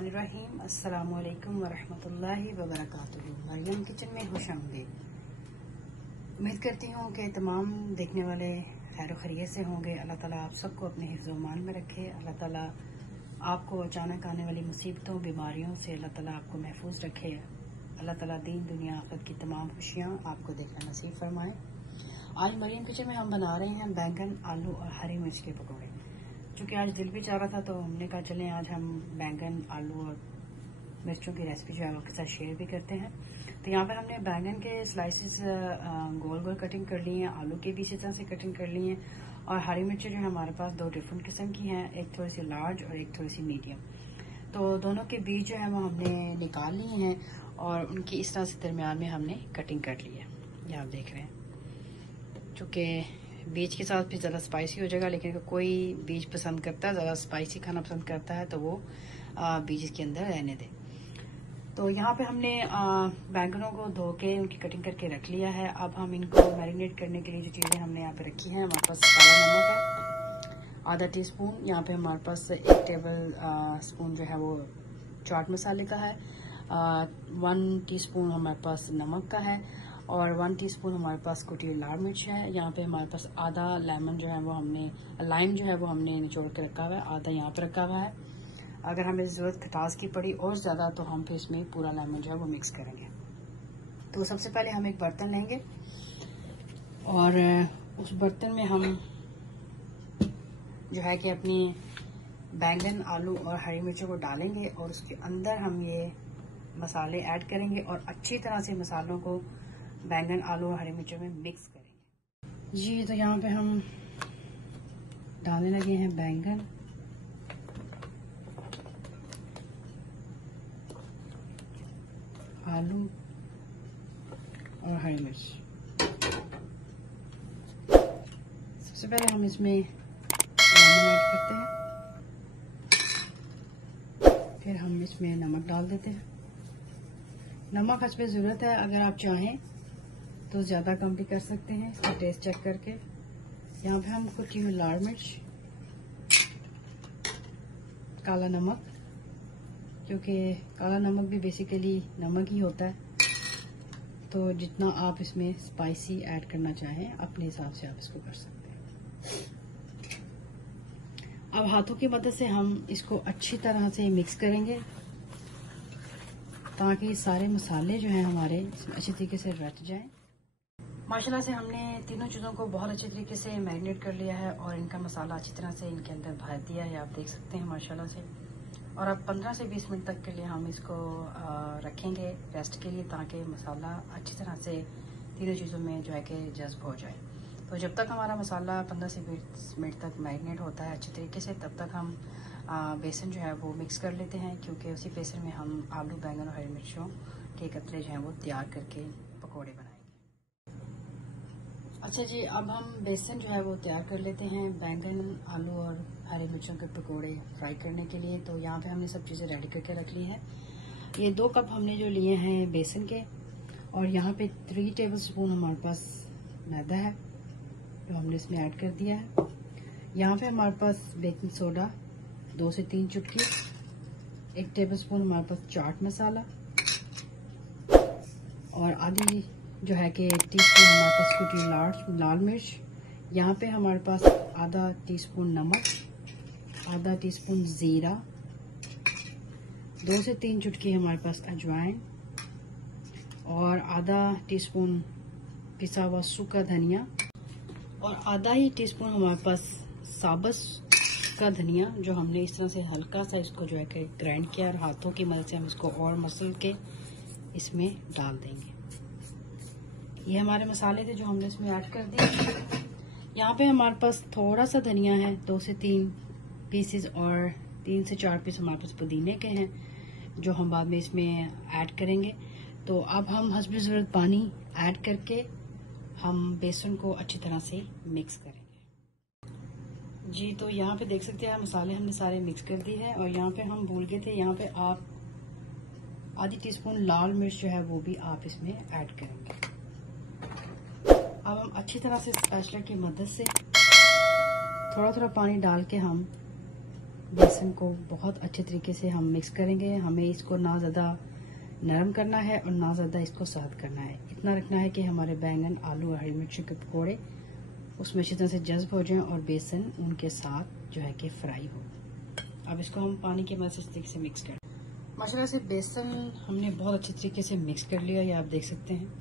बिस्मिल्लाहिर्रहमानिर्रहीम। अस्सलामुअलैकुम वरहमतुल्लाहि वबरकातुहू। मरियम किचन में खुशामदीद। उम्मीद करती हूँ कि तमाम देखने वाले खैर खैरियत से होंगे। अल्लाह ताला आप सबको अपने हिफ्ज़ व मान में रखे। अल्लाह ताला आपको अचानक आने वाली मुसीबतों बीमारियों से अल्लाह ताला आपको महफूज रखे। अल्लाह ताला दीन दुनिया आखिरत की तमाम खुशियाँ आपको देखना नसीब फरमाए। आज मरियम किचन में हम बना रहे हैं बैंगन, आलू और हरी मिर्च के पकौड़े। चूँकि आज दिल भी चाह रहा था तो हमने कहा चलें आज हम बैंगन, आलू और मिर्चों की रेसिपी जो है आपके साथ शेयर भी करते हैं। तो यहाँ पर हमने बैंगन के स्लाइसेस गोल गोल कटिंग कर लिए हैं, आलू के भी इसी तरह से कटिंग कर लिए हैं और हरी मिर्चें जो है हमारे पास दो डिफरेंट किस्म की हैं, एक थोड़ी सी लार्ज और एक थोड़ी सी मीडियम। तो दोनों के बीज जो है वो हमने निकाल लिए हैं और उनकी इस तरह से दरमियान में हमने कटिंग कर ली है। ये आप देख रहे हैं। चूँकि बीज के साथ भी ज़्यादा स्पाइसी हो जाएगा, लेकिन अगर कोई बीज पसंद करता है, ज़्यादा स्पाइसी खाना पसंद करता है तो वो बीज इसके अंदर रहने दे। तो यहाँ पे हमने बैंगनों को धो के उनकी कटिंग करके रख लिया है। अब हम इनको मैरिनेट करने के लिए जो चीज़ें हमने यहाँ पे रखी हैं, हमारे पास काला नमक है आधा टीस्पून, यहाँ पे हमारे पास 1 टेबल स्पून जो है वो चाट मसाले का है, 1 टीस्पून हमारे पास नमक का है और 1 टीस्पून हमारे पास कुटी हुई लाल मिर्च है। यहाँ पे हमारे पास आधा लेमन जो है वो हमने लाइम जो है वो हमने निचोड़ के रखा हुआ है, आधा यहाँ पे रखा हुआ है। अगर हमें ज़रूरत खटास की पड़ी और ज़्यादा तो हम फिर इसमें पूरा लेमन जो है वो मिक्स करेंगे। तो सबसे पहले हम एक बर्तन लेंगे और उस बर्तन में हम जो है कि अपनी बैंगन, आलू और हरी मिर्चों को डालेंगे और उसके अंदर हम ये मसाले ऐड करेंगे और अच्छी तरह से मसालों को बैंगन, आलू और हरी मिर्चों में मिक्स करेंगे। जी तो यहाँ पे हम डालने लगे हैं बैंगन, आलू और हरी मिर्च। सबसे पहले हम इसमें लेमन ऐड करते हैं, फिर हम इसमें नमक डाल देते हैं। नमक हस्बे ज़रूरत है, अगर आप चाहें तो ज़्यादा कम भी कर सकते हैं, इसका टेस्ट चेक करके। यहाँ पे हम कुटी हुई लाल मिर्च, काला नमक, क्योंकि काला नमक भी बेसिकली नमक ही होता है, तो जितना आप इसमें स्पाइसी ऐड करना चाहें अपने हिसाब से आप इसको कर सकते हैं। अब हाथों की मदद से हम इसको अच्छी तरह से मिक्स करेंगे ताकि सारे मसाले जो हैं हमारे अच्छी तरीके से रच जाएं। माशाल्लाह से हमने तीनों चीज़ों को बहुत अच्छे तरीके से मैरिनेट कर लिया है और इनका मसाला अच्छी तरह से इनके अंदर भर दिया है, आप देख सकते हैं माशाल्लाह से। और अब 15 से 20 मिनट तक के लिए हम इसको रखेंगे रेस्ट के लिए, ताकि मसाला अच्छी तरह से तीनों चीज़ों में जो है कि जज्ब हो जाए। तो जब तक हमारा मसाला 15 से 20 मिनट तक मैरिनेट होता है अच्छे तरीके से, तब तक हम बेसन जो है वो मिक्स कर लेते हैं, क्योंकि उसी बेसन में हम आलू, बैंगन और हरी मिर्चों के कतरे जो हैं वो तैयार करके पकौड़े बनाएंगे। अच्छा जी, अब हम बेसन जो है वो तैयार कर लेते हैं बैंगन, आलू और हरी मिर्चों के पकोड़े फ्राई करने के लिए। तो यहाँ पे हमने सब चीज़ें रेडी करके रख ली हैं। ये 2 कप हमने जो लिए हैं बेसन के, और यहाँ पे 3 टेबल स्पून हमारे पास मैदा है जो हमने इसमें ऐड कर दिया है। यहाँ पे हमारे पास बेकिंग सोडा 2 से 3 चुटकी, 1 टेबल स्पून हमारे पास चाट मसाला और आधी जो है कि 1 टीस्पून हमारे पास कुटी लाल मिर्च। यहाँ पे हमारे पास आधा टीस्पून नमक, आधा टीस्पून ज़ीरा, 2 से 3 चुटकी हमारे पास अजवाइन और आधा टीस्पून पिसा हुआ सूखा धनिया और आधा ही टीस्पून हमारे पास साबुत का धनिया, जो हमने इस तरह से हल्का सा इसको जो है कि ग्राइंड किया और हाथों की मदद से हम इसको और मसल के इसमें डाल देंगे। ये हमारे मसाले थे जो हमने इसमें ऐड कर दिए। यहाँ पे हमारे पास थोड़ा सा धनिया है, 2 से 3 पीसेस, और 3 से 4 पीस हमारे पास पुदीने के हैं जो हम बाद में इसमें ऐड करेंगे। तो अब हम हस्बे ज़रूरत पानी ऐड करके हम बेसन को अच्छी तरह से मिक्स करेंगे। जी तो यहाँ पे देख सकते हैं मसाले हमने सारे मिक्स कर दिए हैं और यहाँ पे हम भूल गए थे, यहाँ पे आप आधी टीस्पून लाल मिर्च जो है वो भी आप इसमें ऐड करेंगे। अब हम अच्छी तरह से स्पैचुला की मदद से थोड़ा थोड़ा पानी डाल के हम बेसन को बहुत अच्छे तरीके से हम मिक्स करेंगे। हमें इसको ना ज़्यादा नरम करना है और ना ज़्यादा इसको सख्त करना है। इतना रखना है कि हमारे बैंगन, आलू और हरी मिर्ची के पकौड़े उसमें अच्छी तरह से जज्ब हो जाएं और बेसन उनके साथ जो है कि फ्राई हो। अब इसको हम पानी की मदद से इस तरीके से मिक्स करें। माशाल्लाह से बेसन हमने बहुत अच्छे तरीके से मिक्स कर लिया, ये आप देख सकते हैं।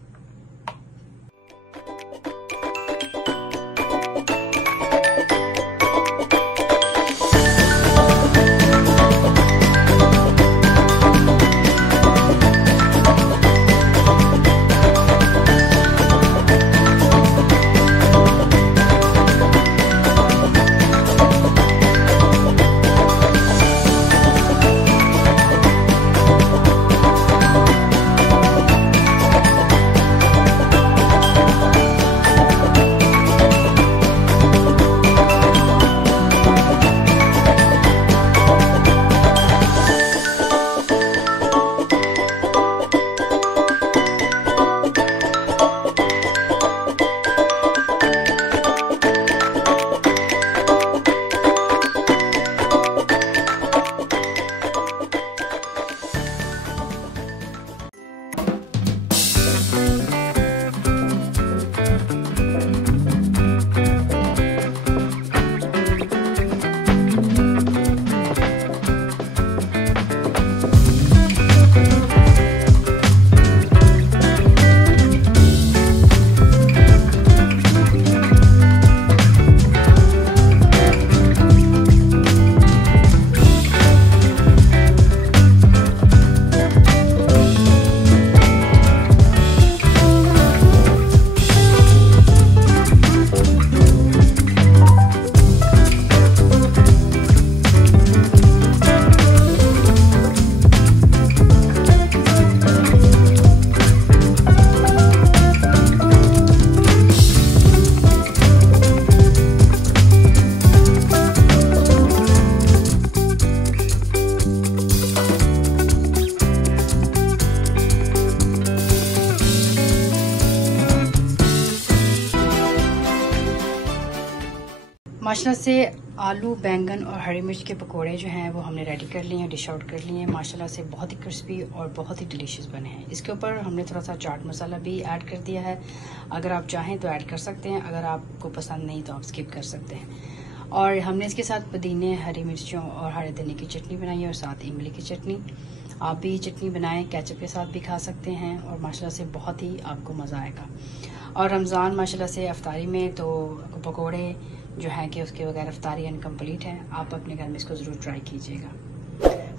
माशाल्लाह से आलू, बैंगन और हरी मिर्च के पकोड़े जो हैं वो हमने रेडी कर लिए हैं, डिश आउट कर लिए हैं। माशाल्लाह से बहुत ही क्रिस्पी और बहुत ही डिलीशियस बने हैं। इसके ऊपर हमने थोड़ा सा चाट मसाला भी ऐड कर दिया है। अगर आप चाहें तो ऐड कर सकते हैं, अगर आपको पसंद नहीं तो आप स्किप कर सकते हैं। और हमने इसके साथ पुदीने, हरी मिर्चों और हरे धनिए की चटनी बनाई है और साथ इमली की चटनी। आप भी चटनी बनाएं, केचप के साथ भी खा सकते हैं और माशाल्लाह से बहुत ही आपको मज़ा आएगा। और रमज़ान माशाल्लाह से अफ्तारी में तो पकोड़े जो है कि उसके बगैर अफ्तारी इनकम्प्लीट है। आप अपने घर में इसको ज़रूर ट्राई कीजिएगा।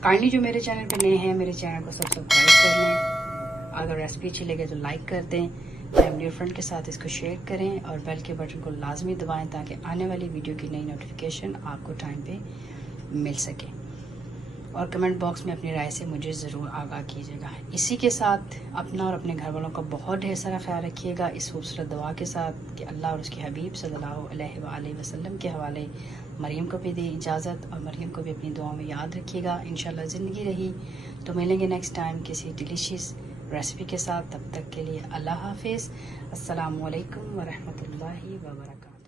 काइंडली जो मेरे चैनल पे नए हैं, मेरे चैनल को सब्सक्राइब कर लें। अगर रेसिपी अच्छी लगे तो लाइक कर दें, फैमिली और फ्रेंड के साथ इसको शेयर करें और बेल के बटन को लाजमी दबाएं ताकि आने वाली वीडियो की नई नोटिफिकेशन आपको टाइम पे मिल सके। और कमेंट बॉक्स में अपनी राय से मुझे ज़रूर आगाह कीजिएगा। इसी के साथ अपना और अपने घर वालों का बहुत ढेर सारा ख्याल रखिएगा इस खूबसूरत दुआ के साथ कि अल्लाह और उसके हबीब सल्लल्लाहु अलैहि वसल्लम के हवाले मरियम को भी दे इजाज़त और मरियम को भी अपनी दुआ में याद रखिएगा। इंशाल्लाह ज़िंदगी रही तो मिलेंगे नेक्स्ट टाइम किसी डिलीशियस रेसिपी के साथ। तब तक के लिए अल्लाह हाफिज़। अस्सलामु अलैकुम व रहमतुल्लाहि व बरकातहू।